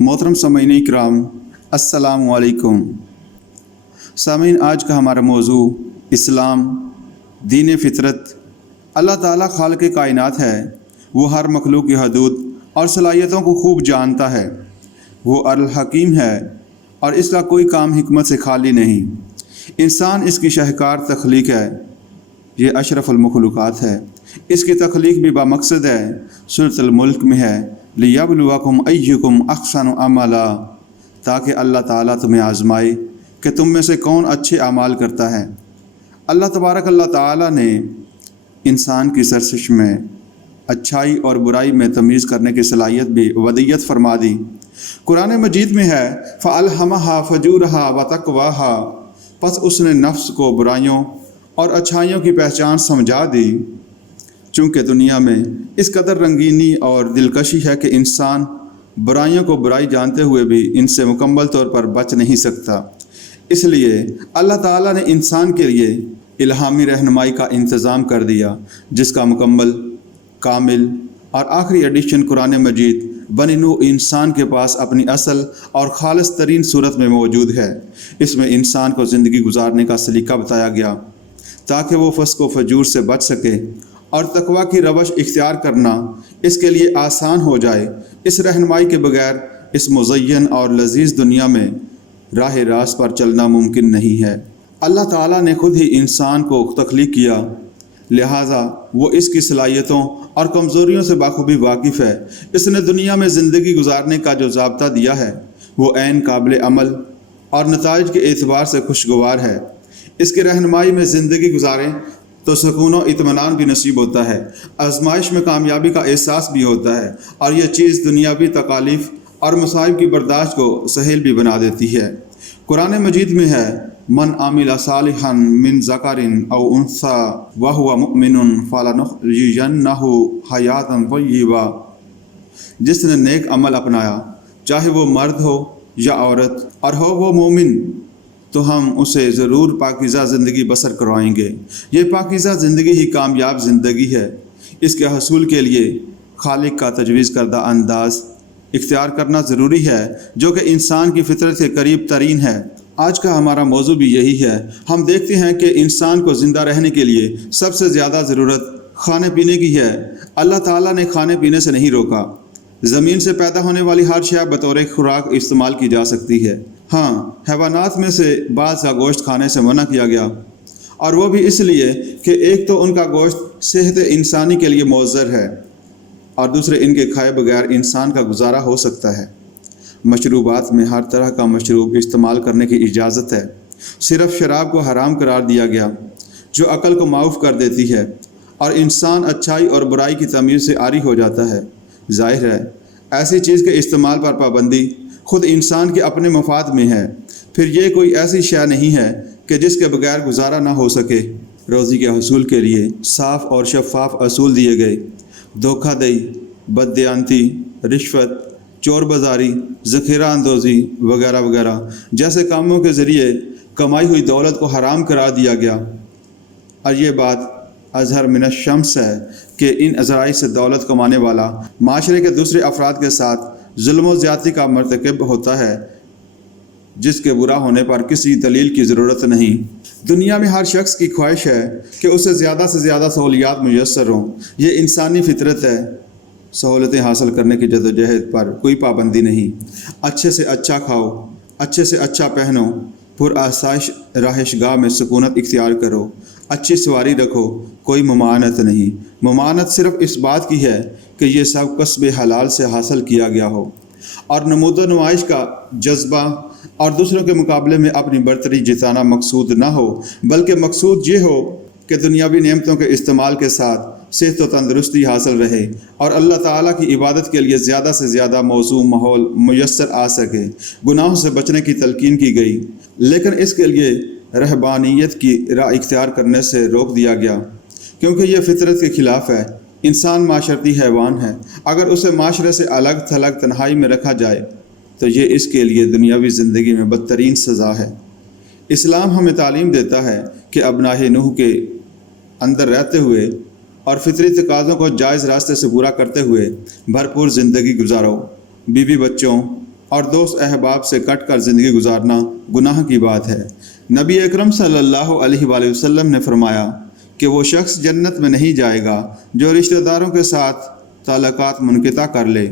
محترم سامعین اکرام، السلام علیکم۔ سامعین، آج کا ہمارا موضوع اسلام، دین فطرت۔ اللہ تعالیٰ خالق کائنات ہے۔ وہ ہر مخلوق کی حدود اور صلاحیتوں کو خوب جانتا ہے۔ وہ الحکیم ہے اور اس کا کوئی کام حکمت سے خالی نہیں۔ انسان اس کی شاہکار تخلیق ہے۔ یہ اشرف المخلوقات ہے۔ اس کی تخلیق بھی بامقصد ہے۔ سورۃ الملک میں ہے لِیَبْلُوَکُمْ أَیُّکُمْ أَحْسَنُ عَمَلًا، تاکہ اللہ تعالیٰ تمہیں آزمائے کہ تم میں سے کون اچھے اعمال کرتا ہے۔ اللہ تعالیٰ نے انسان کی سرشش میں اچھائی اور برائی میں تمیز کرنے کی صلاحیت بھی ودیت فرما دی۔ قرآن مجید میں ہے فَأَلْہَمَہَا فَجُورَہَا وَتَقْوَاہَا، پس اس نے نفس کو برائیوں اور اچھائیوں کی پہچان سمجھا دی۔ چونکہ دنیا میں اس قدر رنگینی اور دلکشی ہے کہ انسان برائیوں کو برائی جانتے ہوئے بھی ان سے مکمل طور پر بچ نہیں سکتا۔ اس لیے اللہ تعالیٰ نے انسان کے لیے الہامی رہنمائی کا انتظام کر دیا، جس کا مکمل، کامل اور آخری ایڈیشن قرآن مجید بنی نوع انسان کے پاس اپنی اصل اور خالص ترین صورت میں موجود ہے۔ اس میں انسان کو زندگی گزارنے کا سلیقہ بتایا گیا تاکہ وہ فسق و فجور سے بچ سکے اور تقویٰ کی روش اختیار کرنا اس کے لیے آسان ہو جائے۔ اس رہنمائی کے بغیر اس مزین اور لذیذ دنیا میں راہ راست پر چلنا ممکن نہیں ہے۔ اللہ تعالیٰ نے خود ہی انسان کو تخلیق کیا، لہٰذا وہ اس کی صلاحیتوں اور کمزوریوں سے بخوبی واقف ہے۔ اس نے دنیا میں زندگی گزارنے کا جو ضابطہ دیا ہے وہ عین قابل عمل اور نتائج کے اعتبار سے خوشگوار ہے۔ اس کی رہنمائی میں زندگی گزاریں تو سکون و اطمینان بھی نصیب ہوتا ہے، آزمائش میں کامیابی کا احساس بھی ہوتا ہے، اور یہ چیز دنیاوی تکالیف اور مصائب کی برداشت کو سہل بھی بنا دیتی ہے۔ قرآن مجید میں ہے من عمل صالحا من ذکر او انثی وہو مؤمن فلنحیینہ حیاۃ طیبہ، جس نے نیک عمل اپنایا، چاہے وہ مرد ہو یا عورت، اور ہو وہ مومن، تو ہم اسے ضرور پاکیزہ زندگی بسر کروائیں گے۔ یہ پاکیزہ زندگی ہی کامیاب زندگی ہے۔ اس کے حصول کے لیے خالق کا تجویز کردہ انداز اختیار کرنا ضروری ہے، جو کہ انسان کی فطرت کے قریب ترین ہے۔ آج کا ہمارا موضوع بھی یہی ہے۔ ہم دیکھتے ہیں کہ انسان کو زندہ رہنے کے لیے سب سے زیادہ ضرورت کھانے پینے کی ہے۔ اللہ تعالیٰ نے کھانے پینے سے نہیں روکا۔ زمین سے پیدا ہونے والی ہر شے بطور خوراک استعمال کی جا سکتی ہے۔ ہاں، حیوانات میں سے بعض کا گوشت کھانے سے منع کیا گیا، اور وہ بھی اس لیے کہ ایک تو ان کا گوشت صحت انسانی کے لیے مضر ہے، اور دوسرے ان کے کھائے بغیر انسان کا گزارا ہو سکتا ہے۔ مشروبات میں ہر طرح کا مشروب استعمال کرنے کی اجازت ہے، صرف شراب کو حرام قرار دیا گیا، جو عقل کو معاف کر دیتی ہے، اور انسان اچھائی اور برائی کی تمیز سے عاری ہو جاتا ہے۔ ظاہر ہے ایسی چیز کے استعمال پر پابندی خود انسان کے اپنے مفاد میں ہے، پھر یہ کوئی ایسی شے نہیں ہے کہ جس کے بغیر گزارا نہ ہو سکے۔ روزی کے حصول کے لیے صاف اور شفاف اصول دیے گئے۔ دھوکہ دہی، بددیانتی، رشوت، چور بازاری، ذخیرہ اندوزی وغیرہ وغیرہ جیسے کاموں کے ذریعے کمائی ہوئی دولت کو حرام قرار دیا گیا، اور یہ بات اظہر من الشمس ہے کہ ان ذرائع سے دولت کمانے والا معاشرے کے دوسرے افراد کے ساتھ ظلم و زیادتی کا مرتکب ہوتا ہے، جس کے برا ہونے پر کسی دلیل کی ضرورت نہیں۔ دنیا میں ہر شخص کی خواہش ہے کہ اسے زیادہ سے زیادہ سہولیات میسر ہوں۔ یہ انسانی فطرت ہے۔ سہولتیں حاصل کرنے کی جدوجہد پر کوئی پابندی نہیں۔ اچھے سے اچھا کھاؤ، اچھے سے اچھا پہنو، پر آسائش رہائش گاہ میں سکونت اختیار کرو، اچھی سواری رکھو، کوئی ممانعت نہیں۔ ممانعت صرف اس بات کی ہے کہ یہ سب کسب حلال سے حاصل کیا گیا ہو، اور نمود و نمائش کا جذبہ اور دوسروں کے مقابلے میں اپنی برتری جتانا مقصود نہ ہو، بلکہ مقصود یہ ہو کہ دنیاوی نعمتوں کے استعمال کے ساتھ صحت و تندرستی حاصل رہے، اور اللہ تعالیٰ کی عبادت کے لیے زیادہ سے زیادہ موزوں ماحول میسر آ سکے۔ گناہوں سے بچنے کی تلقین کی گئی، لیکن اس کے لیے رہبانیت کی راہ اختیار کرنے سے روک دیا گیا، کیونکہ یہ فطرت کے خلاف ہے۔ انسان معاشرتی حیوان ہے۔ اگر اسے معاشرے سے الگ تھلگ تنہائی میں رکھا جائے تو یہ اس کے لیے دنیاوی زندگی میں بدترین سزا ہے۔ اسلام ہمیں تعلیم دیتا ہے کہ ابناء نوح کے اندر رہتے ہوئے اور فطری تقاضوں کو جائز راستے سے پورا کرتے ہوئے بھرپور زندگی گزارو۔ بیوی بچوں اور دوست احباب سے کٹ کر زندگی گزارنا گناہ کی بات ہے۔ نبی اکرم صلی اللہ علیہ وآلہ وسلم نے فرمایا کہ وہ شخص جنت میں نہیں جائے گا جو رشتہ داروں کے ساتھ تعلقات منقطع کر لے۔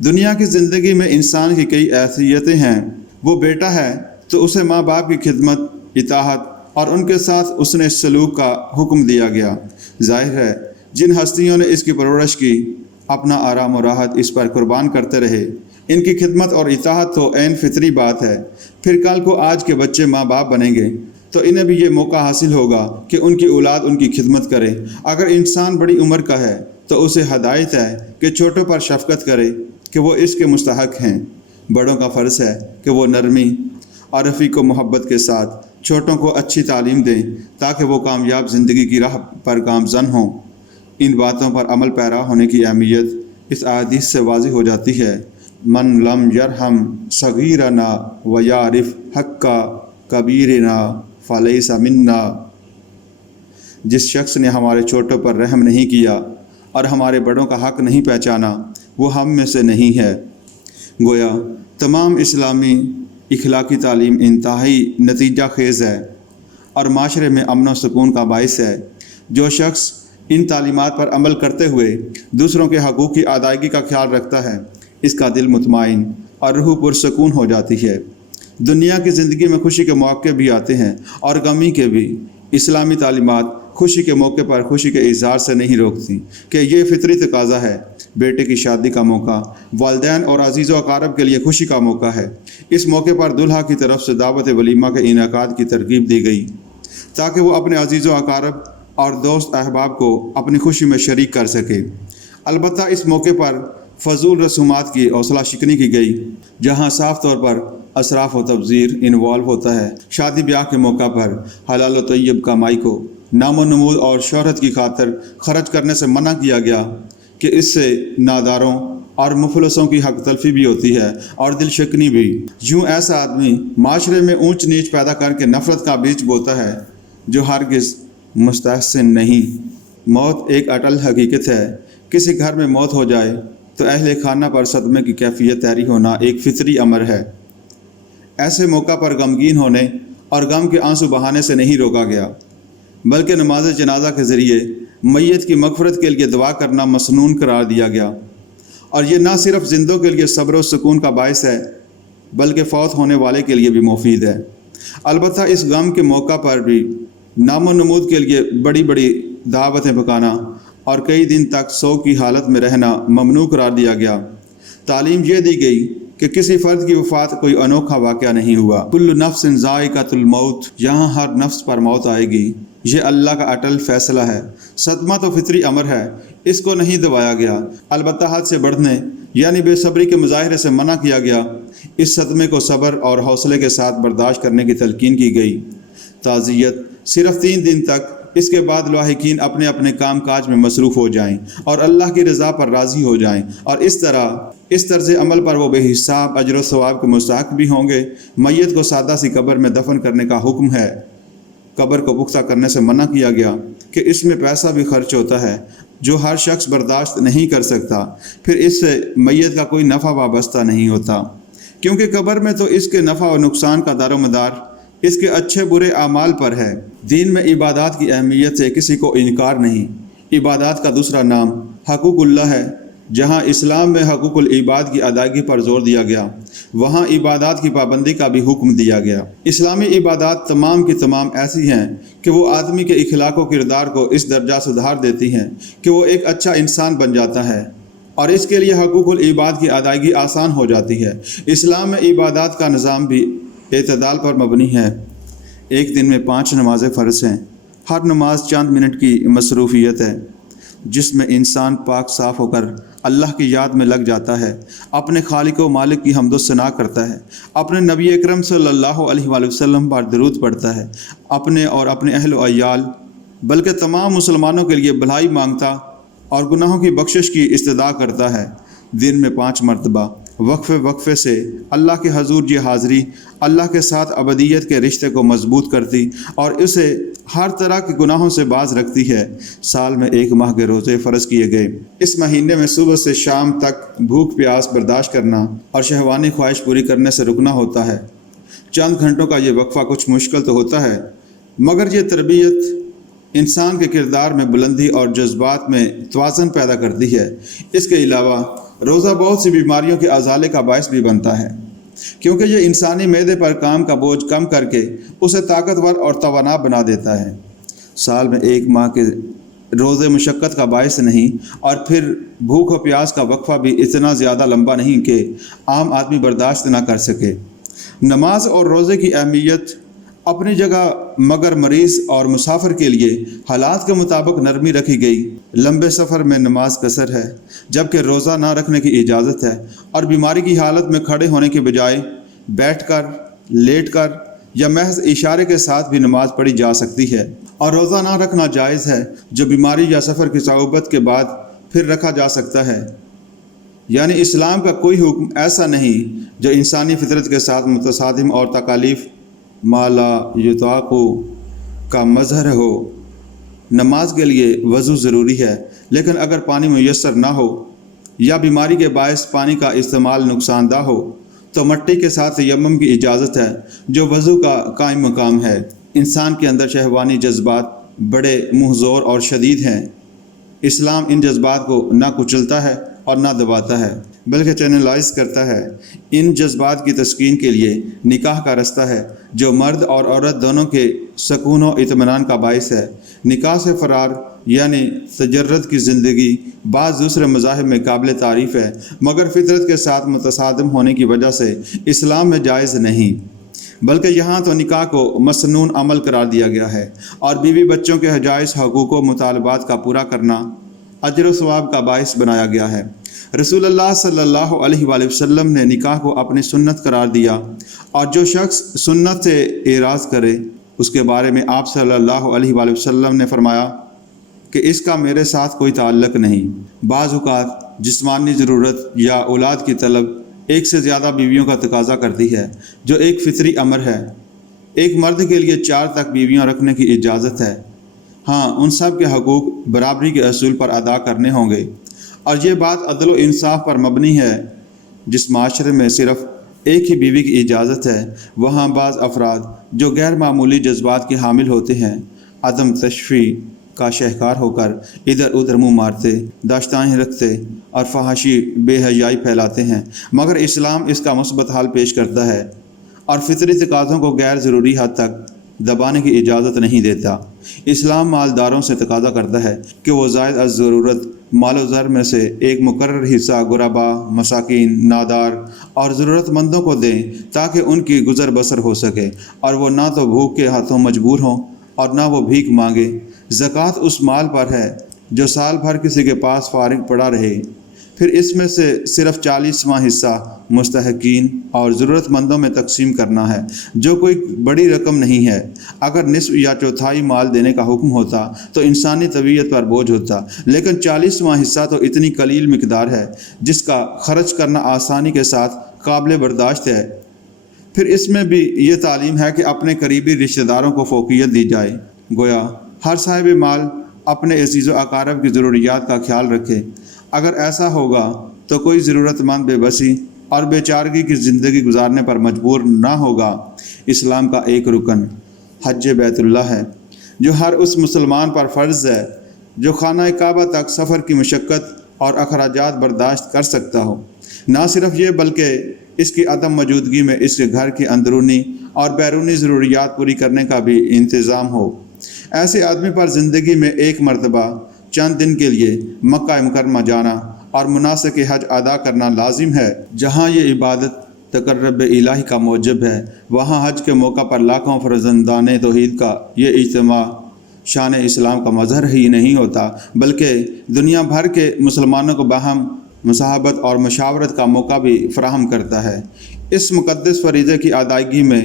دنیا کی زندگی میں انسان کی کئی حیثیتیں ہیں۔ وہ بیٹا ہے تو اسے ماں باپ کی خدمت، اطاعت اور ان کے ساتھ حسن سلوک کا حکم دیا گیا۔ ظاہر ہے جن ہستیوں نے اس کی پرورش کی، اپنا آرام و راحت اس پر قربان کرتے رہے، ان کی خدمت اور اطاعت تو عین فطری بات ہے۔ پھر کل کو آج کے بچے ماں باپ بنیں گے تو انہیں بھی یہ موقع حاصل ہوگا کہ ان کی اولاد ان کی خدمت کرے۔ اگر انسان بڑی عمر کا ہے تو اسے ہدایت ہے کہ چھوٹوں پر شفقت کرے کہ وہ اس کے مستحق ہیں۔ بڑوں کا فرض ہے کہ وہ نرمی اور رفیق و محبت کے ساتھ چھوٹوں کو اچھی تعلیم دیں تاکہ وہ کامیاب زندگی کی راہ پر گامزن ہوں۔ ان باتوں پر عمل پیرا ہونے کی اہمیت اس احادیث سے واضح ہو جاتی ہے۔ من لم یرحم صغیرنا ویعرف حق کبیرنا فلیس منا۔ جس شخص نے ہمارے چھوٹوں پر رحم نہیں کیا اور ہمارے بڑوں کا حق نہیں پہچانا، وہ ہم میں سے نہیں ہے۔ گویا تمام اسلامی اخلاقی تعلیم انتہائی نتیجہ خیز ہے اور معاشرے میں امن و سکون کا باعث ہے۔ جو شخص ان تعلیمات پر عمل کرتے ہوئے دوسروں کے حقوق کی ادائیگی کا خیال رکھتا ہے، اس کا دل مطمئن اور روح پرسکون ہو جاتی ہے۔ دنیا کی زندگی میں خوشی کے مواقع بھی آتے ہیں اور غمی کے بھی۔ اسلامی تعلیمات خوشی کے موقع پر خوشی کے اظہار سے نہیں روکتی کہ یہ فطری تقاضا ہے۔ بیٹے کی شادی کا موقع والدین اور عزیز و اقارب کے لیے خوشی کا موقع ہے۔ اس موقع پر دلہا کی طرف سے دعوت ولیمہ کے انعقاد کی ترغیب دی گئی تاکہ وہ اپنے عزیز و اقارب اور دوست احباب کو اپنی خوشی میں شریک کر سکے۔ البتہ اس موقع پر فضول رسومات کی حوصلہ شکنی کی گئی، جہاں صاف طور پر اسراف و تبذیر انوالو ہوتا ہے۔ شادی بیاہ کے موقع پر حلال و طیب کمائی کو نام و نمود اور شہرت کی خاطر خرچ کرنے سے منع کیا گیا کہ اس سے ناداروں اور مفلسوں کی حق تلفی بھی ہوتی ہے اور دل شکنی بھی۔ یوں ایسا آدمی معاشرے میں اونچ نیچ پیدا کر کے نفرت کا بیج بوتا ہے جو ہرگز مستحسن نہیں۔ موت ایک اٹل حقیقت ہے۔ کسی گھر میں موت ہو جائے تو اہل خانہ پر صدمے کی کیفیت طاری ہونا ایک فطری امر ہے۔ ایسے موقع پر غمگین ہونے اور غم کے آنسو بہانے سے نہیں روکا گیا، بلکہ نماز جنازہ کے ذریعے میت کی مغفرت کے لیے دعا کرنا مسنون قرار دیا گیا۔ اور یہ نہ صرف زندوں کے لیے صبر و سکون کا باعث ہے بلکہ فوت ہونے والے کے لیے بھی مفید ہے۔ البتہ اس غم کے موقع پر بھی نام و نمود کے لیے بڑی بڑی دعوتیں پکانا اور کئی دن تک سو کی حالت میں رہنا ممنوع قرار دیا گیا۔ تعلیم یہ دی گئی کہ کسی فرد کی وفات کوئی انوکھا واقعہ نہیں ہوا۔ کل نفس ذائقۃ الموت، یہاں ہر نفس پر موت آئے گی، یہ اللہ کا اٹل فیصلہ ہے۔ صدمہ تو فطری امر ہے، اس کو نہیں دبایا گیا، البتہ حد سے بڑھنے یعنی بے صبری کے مظاہرے سے منع کیا گیا۔ اس صدمے کو صبر اور حوصلے کے ساتھ برداشت کرنے کی تلقین کی گئی۔ تعزیت صرف 3 دن تک، اس کے بعد لاحقین اپنے اپنے کام کاج میں مصروف ہو جائیں اور اللہ کی رضا پر راضی ہو جائیں، اور اس طرز عمل پر وہ بے حساب اجر و ثواب کے مستحق بھی ہوں گے۔ میت کو سادہ سی قبر میں دفن کرنے کا حکم ہے۔ قبر کو پختہ کرنے سے منع کیا گیا کہ اس میں پیسہ بھی خرچ ہوتا ہے جو ہر شخص برداشت نہیں کر سکتا، پھر اس سے میت کا کوئی نفع وابستہ نہیں ہوتا، کیونکہ قبر میں تو اس کے نفع و نقصان کا دار و مدار اس کے اچھے برے اعمال پر ہے۔ دین میں عبادات کی اہمیت سے کسی کو انکار نہیں۔ عبادات کا دوسرا نام حقوق اللہ ہے۔ جہاں اسلام میں حقوق العباد کی ادائیگی پر زور دیا گیا، وہاں عبادات کی پابندی کا بھی حکم دیا گیا۔ اسلامی عبادات تمام کی تمام ایسی ہیں کہ وہ آدمی کے اخلاق و کردار کو اس درجہ سدھار دیتی ہیں کہ وہ ایک اچھا انسان بن جاتا ہے، اور اس کے لیے حقوق العباد کی ادائیگی آسان ہو جاتی ہے۔ اسلام میں عبادات کا نظام بھی اعتدال پر مبنی ہے۔ ایک دن میں 5 نمازیں فرض ہیں۔ ہر نماز چند منٹ کی مصروفیت ہے جس میں انسان پاک صاف ہو کر اللہ کی یاد میں لگ جاتا ہے، اپنے خالق و مالک کی حمد و ثنا کرتا ہے، اپنے نبی اکرم صلی اللہ علیہ وآلہ وسلم پر درود پڑھتا ہے، اپنے اور اپنے اہل و عیال بلکہ تمام مسلمانوں کے لیے بھلائی مانگتا اور گناہوں کی بخشش کی استدعا کرتا ہے۔ دن میں 5 مرتبہ وقفے وقفے سے اللہ کے حضور یہ حاضری اللہ کے ساتھ ابدیت کے رشتے کو مضبوط کرتی اور اسے ہر طرح کے گناہوں سے باز رکھتی ہے۔ سال میں 1 ماہ کے روزے فرض کیے گئے۔ اس مہینے میں صبح سے شام تک بھوک پیاس برداشت کرنا اور شہوانی خواہش پوری کرنے سے رکنا ہوتا ہے۔ چند گھنٹوں کا یہ وقفہ کچھ مشکل تو ہوتا ہے، مگر یہ تربیت انسان کے کردار میں بلندی اور جذبات میں توازن پیدا کرتی ہے۔ اس کے علاوہ روزہ بہت سی بیماریوں کے ازالے کا باعث بھی بنتا ہے، کیونکہ یہ انسانی معدے پر کام کا بوجھ کم کر کے اسے طاقتور اور توانا بنا دیتا ہے۔ سال میں 1 ماہ کے روزے مشقت کا باعث نہیں، اور پھر بھوک و پیاس کا وقفہ بھی اتنا زیادہ لمبا نہیں کہ عام آدمی برداشت نہ کر سکے۔ نماز اور روزے کی اہمیت اپنی جگہ، مگر مریض اور مسافر کے لیے حالات کے مطابق نرمی رکھی گئی۔ لمبے سفر میں نماز قصر ہے، جبکہ روزہ نہ رکھنے کی اجازت ہے، اور بیماری کی حالت میں کھڑے ہونے کے بجائے بیٹھ کر، لیٹ کر یا محض اشارے کے ساتھ بھی نماز پڑھی جا سکتی ہے۔ اور روزہ نہ رکھنا جائز ہے، جو بیماری یا سفر کی صعوبت کے بعد پھر رکھا جا سکتا ہے۔ یعنی اسلام کا کوئی حکم ایسا نہیں جو انسانی فطرت کے ساتھ متصادم اور تکالیف ما لا یطاق کا مظہر ہو۔ نماز کے لیے وضو ضروری ہے، لیکن اگر پانی میسر نہ ہو یا بیماری کے باعث پانی کا استعمال نقصان دہ ہو تو مٹی کے ساتھ تیمم کی اجازت ہے، جو وضو کا قائم مقام ہے۔ انسان کے اندر شہوانی جذبات بڑے محظور اور شدید ہیں۔ اسلام ان جذبات کو نہ کچلتا ہے اور نہ دباتا ہے، بلکہ چینلائز کرتا ہے۔ ان جذبات کی تسکین کے لیے نکاح کا رستہ ہے، جو مرد اور عورت دونوں کے سکون و اطمینان کا باعث ہے۔ نکاح سے فرار یعنی تجرد کی زندگی بعض دوسرے مذاہب میں قابل تعریف ہے، مگر فطرت کے ساتھ متصادم ہونے کی وجہ سے اسلام میں جائز نہیں، بلکہ یہاں تو نکاح کو مسنون عمل قرار دیا گیا ہے، اور بیوی بچوں کے جائز حقوق و مطالبات کا پورا کرنا اجر و ثواب کا باعث بنایا گیا ہے۔ رسول اللہ صلی اللہ علیہ وآلہ وسلم نے نکاح کو اپنی سنت قرار دیا، اور جو شخص سنت سے اعراض کرے اس کے بارے میں آپ صلی اللہ علیہ وآلہ وسلم نے فرمایا کہ اس کا میرے ساتھ کوئی تعلق نہیں۔ بعض اوقات جسمانی ضرورت یا اولاد کی طلب ایک سے زیادہ بیویوں کا تقاضا کرتی ہے، جو ایک فطری امر ہے۔ ایک مرد کے لیے 4 تک بیویاں رکھنے کی اجازت ہے، ہاں ان سب کے حقوق برابری کے اصول پر ادا کرنے ہوں گے، اور یہ بات عدل و انصاف پر مبنی ہے۔ جس معاشرے میں صرف ایک ہی بیوی کی اجازت ہے، وہاں بعض افراد جو غیر معمولی جذبات کے حامل ہوتے ہیں، عدم تشفی کا شہکار ہو کر ادھر ادھر منہ مارتے، داشتائیں رکھتے اور فحاشی بے حیائی پھیلاتے ہیں، مگر اسلام اس کا مثبت حال پیش کرتا ہے اور فطری تقاضوں کو غیر ضروری حد تک دبانے کی اجازت نہیں دیتا۔ اسلام مالداروں سے تقاضا کرتا ہے کہ وہ زائد از ضرورت مال و زر میں سے ایک مقرر حصہ غربا، مساکین، نادار اور ضرورت مندوں کو دیں، تاکہ ان کی گزر بسر ہو سکے اور وہ نہ تو بھوک کے ہاتھوں مجبور ہوں اور نہ وہ بھیک مانگے۔ زکوٰۃ اس مال پر ہے جو سال بھر کسی کے پاس فارغ پڑا رہے، پھر اس میں سے صرف 40واں حصہ مستحقین اور ضرورت مندوں میں تقسیم کرنا ہے، جو کوئی بڑی رقم نہیں ہے۔ اگر نصف یا چوتھائی مال دینے کا حکم ہوتا تو انسانی طبیعت پر بوجھ ہوتا، لیکن 40واں حصہ تو اتنی قلیل مقدار ہے جس کا خرچ کرنا آسانی کے ساتھ قابل برداشت ہے۔ پھر اس میں بھی یہ تعلیم ہے کہ اپنے قریبی رشتہ داروں کو فوقیت دی جائے، گویا ہر صاحب مال اپنے عزیز و اقارب کی ضروریات کا خیال رکھے۔ اگر ایسا ہوگا تو کوئی ضرورت مند بے بسی اور بے چارگی کی زندگی گزارنے پر مجبور نہ ہوگا۔ اسلام کا ایک رکن حج بیت اللہ ہے، جو ہر اس مسلمان پر فرض ہے جو خانہ کعبہ تک سفر کی مشقت اور اخراجات برداشت کر سکتا ہو۔ نہ صرف یہ بلکہ اس کی عدم موجودگی میں اس کے گھر کی اندرونی اور بیرونی ضروریات پوری کرنے کا بھی انتظام ہو۔ ایسے آدمی پر زندگی میں ایک مرتبہ چند دن کے لیے مکہ مکرمہ جانا اور مناسک حج ادا کرنا لازم ہے۔ جہاں یہ عبادت تقرب الہی کا موجب ہے، وہاں حج کے موقع پر لاکھوں فرزندان توحید کا یہ اجتماع شان اسلام کا مظہر ہی نہیں ہوتا، بلکہ دنیا بھر کے مسلمانوں کو باہم مصاحبت اور مشاورت کا موقع بھی فراہم کرتا ہے۔ اس مقدس فریضے کی ادائیگی میں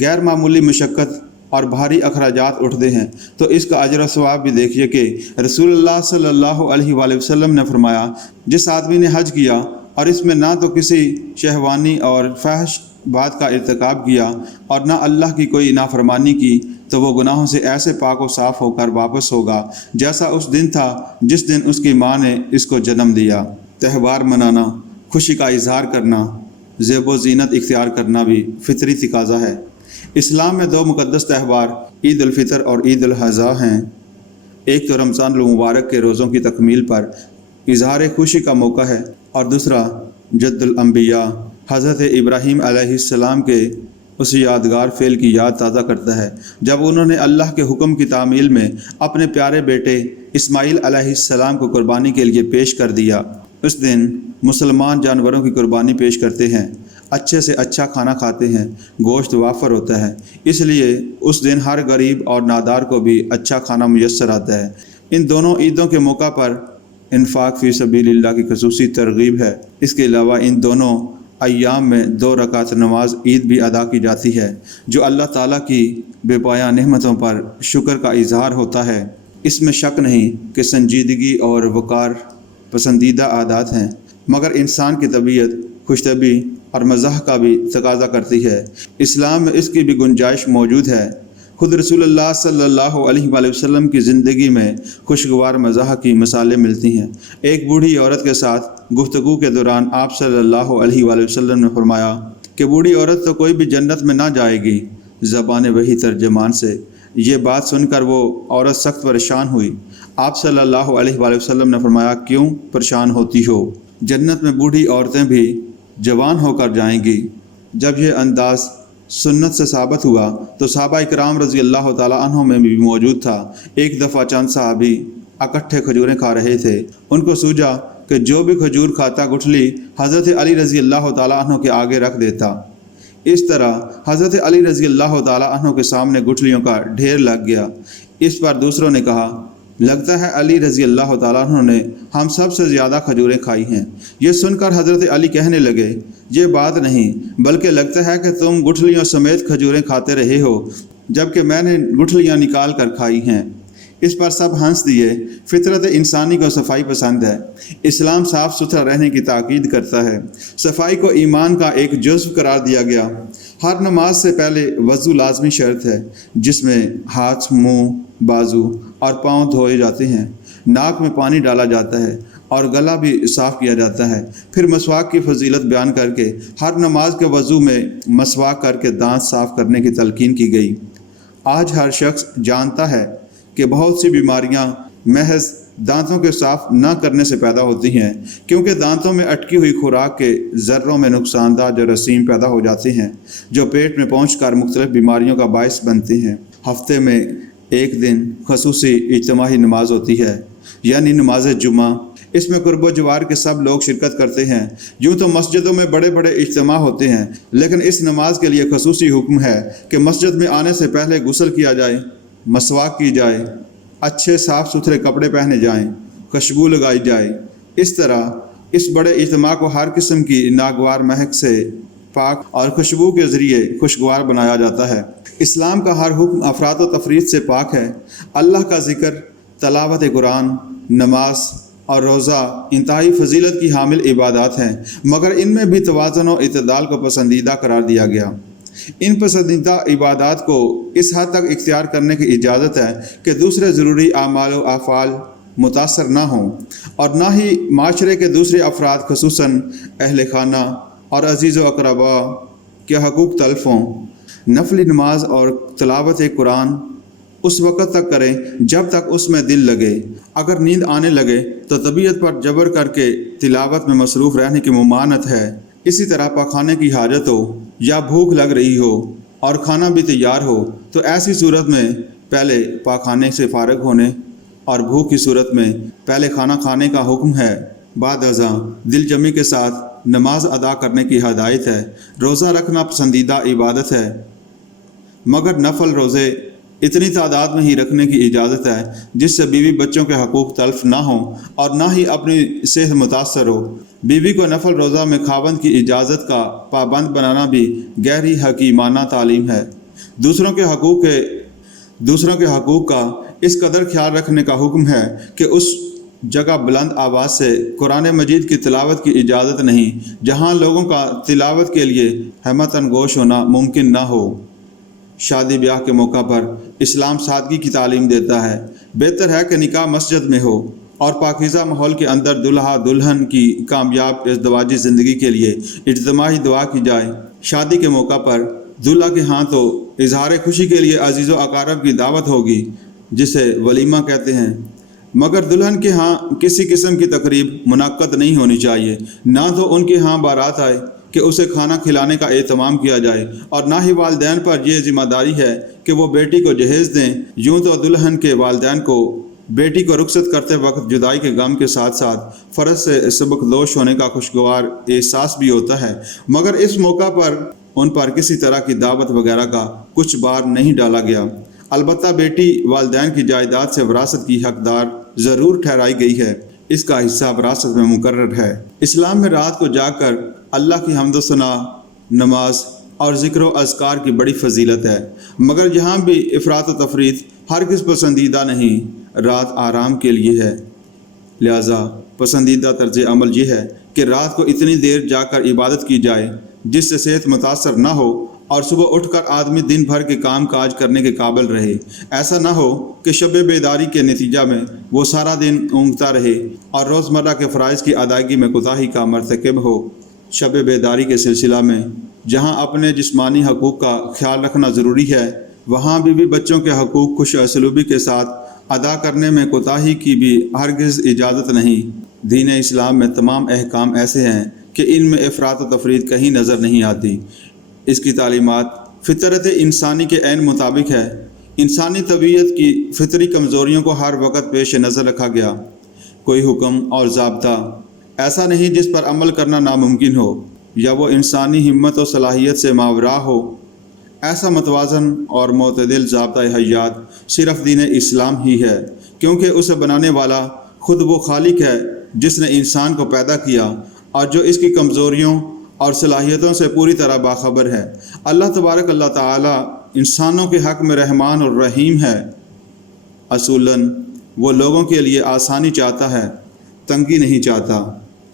غیر معمولی مشقت اور بھاری اخراجات اٹھتے ہیں، تو اس کا اجر و ثواب بھی دیکھیے کہ رسول اللہ صلی اللہ علیہ وآلہ وسلم نے فرمایا، جس آدمی نے حج کیا اور اس میں نہ تو کسی شہوانی اور فحش بات کا ارتکاب کیا اور نہ اللہ کی کوئی نافرمانی کی، تو وہ گناہوں سے ایسے پاک و صاف ہو کر واپس ہوگا جیسا اس دن تھا جس دن اس کی ماں نے اس کو جنم دیا۔ تہوار منانا، خوشی کا اظہار کرنا، زیب و زینت اختیار کرنا بھی فطری تقاضا ہے۔ اسلام میں دو مقدس تہوار عید الفطر اور عید الاضحیٰ ہیں۔ ایک تو رمضان المبارک کے روزوں کی تکمیل پر اظہار خوشی کا موقع ہے، اور دوسرا جد الانبیاء حضرت ابراہیم علیہ السلام کے اس یادگار فعل کی یاد تازہ کرتا ہے جب انہوں نے اللہ کے حکم کی تعمیل میں اپنے پیارے بیٹے اسماعیل علیہ السلام کو قربانی کے لیے پیش کر دیا۔ اس دن مسلمان جانوروں کی قربانی پیش کرتے ہیں، اچھے سے اچھا کھانا کھاتے ہیں، گوشت وافر ہوتا ہے، اس لیے اس دن ہر غریب اور نادار کو بھی اچھا کھانا میسر آتا ہے۔ ان دونوں عیدوں کے موقع پر انفاق فی سبیل اللہ کی خصوصی ترغیب ہے۔ اس کے علاوہ ان دونوں ایام میں 2 رکعت نماز عید بھی ادا کی جاتی ہے، جو اللہ تعالیٰ کی بے پایہ نعمتوں پر شکر کا اظہار ہوتا ہے۔ اس میں شک نہیں کہ سنجیدگی اور وقار پسندیدہ عادات ہیں، مگر انسان کی طبیعت خوش طبعی اور مزاح کا بھی تقاضا کرتی ہے۔ اسلام میں اس کی بھی گنجائش موجود ہے۔ خود رسول اللہ صلی اللہ علیہ وآلہ وسلم کی زندگی میں خوشگوار مزاح کی مثالیں ملتی ہیں۔ ایک بوڑھی عورت کے ساتھ گفتگو کے دوران آپ صلی اللہ علیہ وآلہ وسلم نے فرمایا کہ بوڑھی عورت تو کوئی بھی جنت میں نہ جائے گی۔ زبان وحی ترجمان سے یہ بات سن کر وہ عورت سخت پریشان ہوئی۔ آپ صلی اللہ علیہ وآلہ وسلم نے فرمایا، کیوں پریشان ہوتی ہو؟ جنت میں بوڑھی عورتیں بھی جوان ہو کر جائیں گی۔ جب یہ انداز سنت سے ثابت ہوا تو صحابہ اکرام رضی اللہ تعالیٰ عنہ میں بھی موجود تھا۔ ایک دفعہ چند صحابی اکٹھے کھجوریں کھا رہے تھے۔ ان کو سوجا کہ جو بھی کھجور کھاتا گٹھلی حضرت علی رضی اللہ تعالیٰ عنہ کے آگے رکھ دیتا۔ اس طرح حضرت علی رضی اللہ تعالیٰ عنہ کے سامنے گٹھلیوں کا ڈھیر لگ گیا۔ اس پر دوسروں نے کہا، لگتا ہے علی رضی اللہ تعالیٰ عنہ نے ہم سب سے زیادہ کھجوریں کھائی ہیں۔ یہ سن کر حضرت علی کہنے لگے، یہ بات نہیں، بلکہ لگتا ہے کہ تم گٹھلیوں سمیت کھجوریں کھاتے رہے ہو، جبکہ میں نے گٹھلیاں نکال کر کھائی ہیں۔ اس پر سب ہنس دیے۔ فطرت انسانی کو صفائی پسند ہے۔ اسلام صاف ستھرا رہنے کی تاکید کرتا ہے۔ صفائی کو ایمان کا ایک جزو قرار دیا گیا۔ ہر نماز سے پہلے وضو لازمی شرط ہے، جس میں ہاتھ، منہ، بازو اور پاؤں دھوئے جاتے ہیں، ناک میں پانی ڈالا جاتا ہے اور گلا بھی صاف کیا جاتا ہے۔ پھر مسواک کی فضیلت بیان کر کے ہر نماز کے وضو میں مسواک کر کے دانت صاف کرنے کی تلقین کی گئی۔ آج ہر شخص جانتا ہے کہ بہت سی بیماریاں محض دانتوں کے صاف نہ کرنے سے پیدا ہوتی ہیں، کیونکہ دانتوں میں اٹکی ہوئی خوراک کے ذروں میں نقصان دہ جراثیم پیدا ہو جاتے ہیں، جو پیٹ میں پہنچ کر مختلف بیماریوں کا باعث بنتے ہیں۔ ہفتے میں ایک دن خصوصی اجتماعی نماز ہوتی ہے، یعنی نماز جمعہ۔ اس میں قرب و جوار کے سب لوگ شرکت کرتے ہیں۔ یوں تو مسجدوں میں بڑے بڑے اجتماع ہوتے ہیں، لیکن اس نماز کے لیے خصوصی حکم ہے کہ مسجد میں آنے سے پہلے غسل کیا جائے، مسواک کی جائے، اچھے صاف ستھرے کپڑے پہنے جائیں، خوشبو لگائی جائے۔ اس طرح اس بڑے اجتماع کو ہر قسم کی ناگوار مہک سے پاک اور خوشبو کے ذریعے خوشگوار بنایا جاتا ہے۔ اسلام کا ہر حکم افراط و تفریط سے پاک ہے۔ اللہ کا ذکر، تلاوت قرآن، نماز اور روزہ انتہائی فضیلت کی حامل عبادات ہیں، مگر ان میں بھی توازن و اعتدال کو پسندیدہ قرار دیا گیا۔ ان پسندیدہ عبادات کو اس حد تک اختیار کرنے کی اجازت ہے کہ دوسرے ضروری اعمال و افعال متاثر نہ ہوں، اور نہ ہی معاشرے کے دوسرے افراد خصوصاً اہل خانہ اور عزیز و اقربا کے حقوق تلف ہوں۔ نفلی نماز اور تلاوت قرآن اس وقت تک کریں جب تک اس میں دل لگے۔ اگر نیند آنے لگے تو طبیعت پر جبر کر کے تلاوت میں مصروف رہنے کی ممانعت ہے۔ اسی طرح پاخانے کی حاجت ہو یا بھوک لگ رہی ہو اور کھانا بھی تیار ہو تو ایسی صورت میں پہلے پاخانے سے فارغ ہونے اور بھوک کی صورت میں پہلے کھانا کھانے کا حکم ہے۔ بعد ازاں دل جمی کے ساتھ نماز ادا کرنے کی ہدایت ہے۔ روزہ رکھنا پسندیدہ عبادت ہے، مگر نفل روزے اتنی تعداد میں ہی رکھنے کی اجازت ہے جس سے بیوی بچوں کے حقوق تلف نہ ہوں اور نہ ہی اپنی صحت متاثر ہو۔ بیوی کو نفل روزہ میں خاوند کی اجازت کا پابند بنانا بھی گہری حکیمانہ تعلیم ہے۔ دوسروں کے حقوق کا اس قدر خیال رکھنے کا حکم ہے کہ جگہ بلند آواز سے قرآن مجید کی تلاوت کی اجازت نہیں جہاں لوگوں کا تلاوت کے لیے ہمت انگوش ہونا ممکن نہ ہو۔ شادی بیاہ کے موقع پر اسلام سادگی کی تعلیم دیتا ہے۔ بہتر ہے کہ نکاح مسجد میں ہو اور پاکیزہ ماحول کے اندر دلہا دلہن کی کامیاب ازدواجی زندگی کے لیے اجتماعی دعا کی جائے۔ شادی کے موقع پر دلہا کے ہاں تو اظہار خوشی کے لیے عزیز و اقارب کی دعوت ہوگی جسے ولیمہ کہتے ہیں، مگر دلہن کے ہاں کسی قسم کی تقریب منعقد نہیں ہونی چاہیے، نہ تو ان کے ہاں بارات آئے کہ اسے کھانا کھلانے کا اہتمام کیا جائے، اور نہ ہی والدین پر یہ ذمہ داری ہے کہ وہ بیٹی کو جہیز دیں۔ یوں تو دلہن کے والدین کو بیٹی کو رخصت کرتے وقت جدائی کے غم کے ساتھ ساتھ فرض سے سبکدوش ہونے کا خوشگوار احساس بھی ہوتا ہے، مگر اس موقع پر ان پر کسی طرح کی دعوت وغیرہ کا کچھ بار نہیں ڈالا گیا۔ البتہ بیٹی والدین کی جائیداد سے وراثت کی حقدار ضرور ٹھہرائی گئی ہے، اس کا حصہ وراثت میں مقرر ہے۔ اسلام میں رات کو جاگ کر اللہ کی حمد و ثنا، نماز اور ذکر و اذکار کی بڑی فضیلت ہے، مگر یہاں بھی افراط و تفریط ہرگز پسندیدہ نہیں۔ رات آرام کے لیے ہے، لہذا پسندیدہ طرز عمل یہ ہے کہ رات کو اتنی دیر جا کر عبادت کی جائے جس سے صحت متاثر نہ ہو اور صبح اٹھ کر آدمی دن بھر کے کام کاج کرنے کے قابل رہے۔ ایسا نہ ہو کہ شب بیداری کے نتیجہ میں وہ سارا دن اونگتا رہے اور روزمرہ کے فرائض کی ادائیگی میں کوتاہی کا مرتکب ہو۔ شب بیداری کے سلسلہ میں جہاں اپنے جسمانی حقوق کا خیال رکھنا ضروری ہے، وہاں بھی بچوں کے حقوق خوش اسلوبی کے ساتھ ادا کرنے میں کوتاہی کی بھی ہرگز اجازت نہیں۔ دین اسلام میں تمام احکام ایسے ہیں کہ ان میں افراط و تفریط کہیں نظر نہیں آتی۔ اس کی تعلیمات فطرت انسانی کے عین مطابق ہے۔ انسانی طبیعت کی فطری کمزوریوں کو ہر وقت پیش نظر رکھا گیا۔ کوئی حکم اور ضابطہ ایسا نہیں جس پر عمل کرنا ناممکن ہو یا وہ انسانی ہمت و صلاحیت سے ماورا ہو۔ ایسا متوازن اور معتدل ضابطۂ حیات صرف دین اسلام ہی ہے، کیونکہ اسے بنانے والا خود وہ خالق ہے جس نے انسان کو پیدا کیا اور جو اس کی کمزوریوں اور صلاحیتوں سے پوری طرح باخبر ہے۔ اللہ تبارک اللہ تعالی انسانوں کے حق میں رحمان اور رحیم ہے۔ اصولاً وہ لوگوں کے لیے آسانی چاہتا ہے، تنگی نہیں چاہتا۔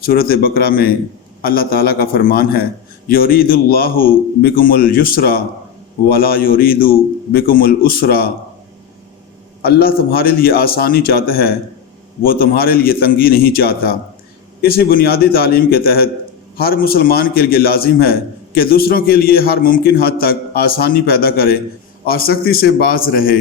سورۃ بقرہ میں اللہ تعالیٰ کا فرمان ہے، یرید اللہ بکم الیسر ولا یرید بکم العسر۔ اللہ تمہارے لیے آسانی چاہتا ہے، وہ تمہارے لیے تنگی نہیں چاہتا۔ اسی بنیادی تعلیم کے تحت ہر مسلمان کے لیے لازم ہے کہ دوسروں کے لیے ہر ممکن حد تک آسانی پیدا کرے اور سختی سے باز رہے۔